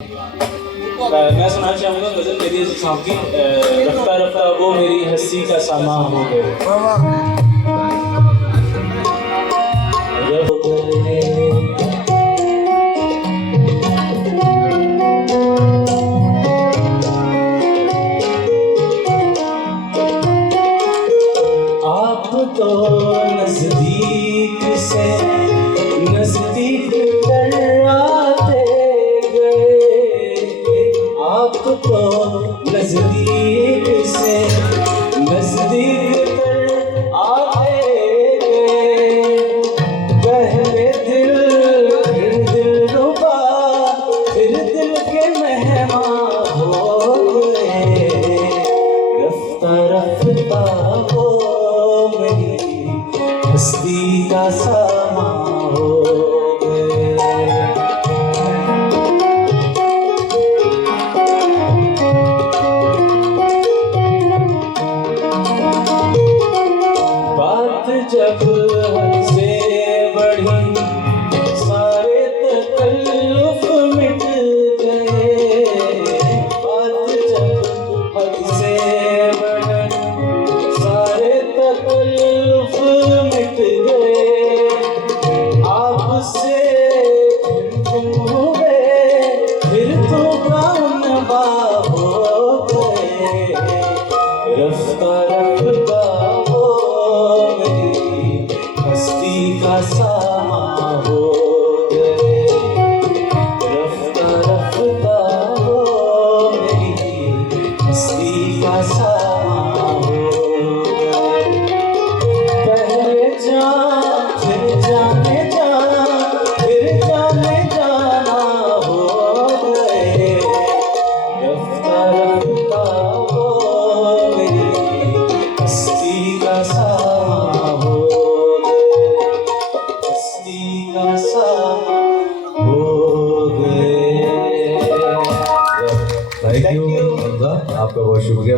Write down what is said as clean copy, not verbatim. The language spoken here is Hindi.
मैं सुनाना चाहूँगा गज़ल मेरी साहब की रफ्ता रफ्ता वो मेरी हंसी का सामा हो गए। आप तो नज़दीक से नज़दीक कर आते गए, आप तो नज़दीक से नज़दीक कर आते गए। पहले दिल फिर दिलरुबा फिर दिल के मेहमान हो गए। रफ्ता रफ्ता वो मेरी हस्ती का सामा हो गए। बात जब हद से बढ़ी सारे तकल्लुफ मिट गए। बात जब हद से बढ़ी सारे तकल्लुफ मिट गए। आपसे फिर तुम हुए फिर तो कामयाबा हो गए। रफ्ता रफ्ता वो मेरी हस्ती का सामा हो गए। रफ्ता रफ्ता वो मेरी हस्ती का सामा हो गए। पहले जान फिर जाने जाना फिर जाने जाना हो गए। रफ्ता रफ्ता वो मेरी हस्ती का सामा हो गए। हस्ती का सामा हो गए। थैंक यू आपका बहुत शुक्रिया।